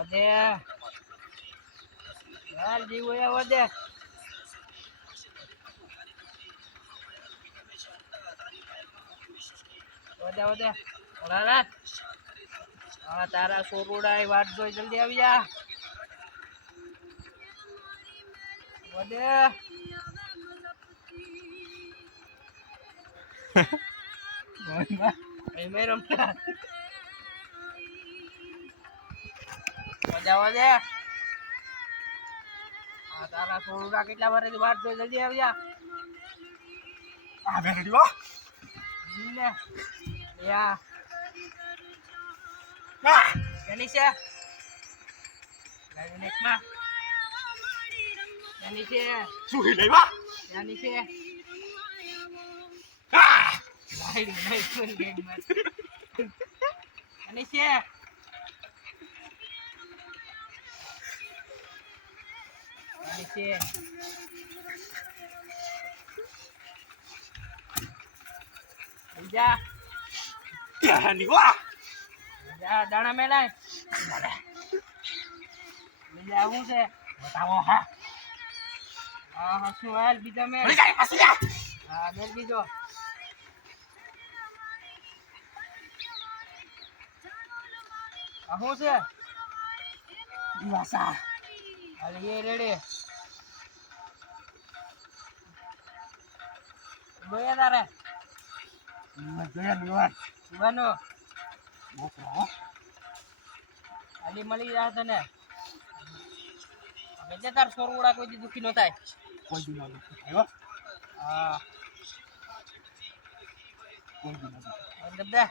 વધે યાર જીવો એ વધે વધે વધે ઓલા હા તારા સોરુડા વાત જોઈ જલ્દી આવી જા. વધે એમ રમતા. તારા સોરુડા કેટલા વર્ષથી વાત જોઈ જલ્દી આવી જા આ રેડી હો લે. યા. ના. એની છે. લાવી નેકમાં એની છે. શું હી લેવા? એની છે. આ લાવી નહીં ફૂલ ગેમમાં એની છે. છે. દાણા બીજા છે. બતાવો હા. હા હા શું હાલ? બીજો મેળ હા મેળ બીજો. શું છે? વાસા. રેડી. બોયા તારે જોયા ની વાત બનો. બોકરો હાલી મળી જાય તને. હવે તાર સોરવડા કોઈ દી દુખી ન થાય. કોઈ દી ના થાય હા. કોઈ દી ના દે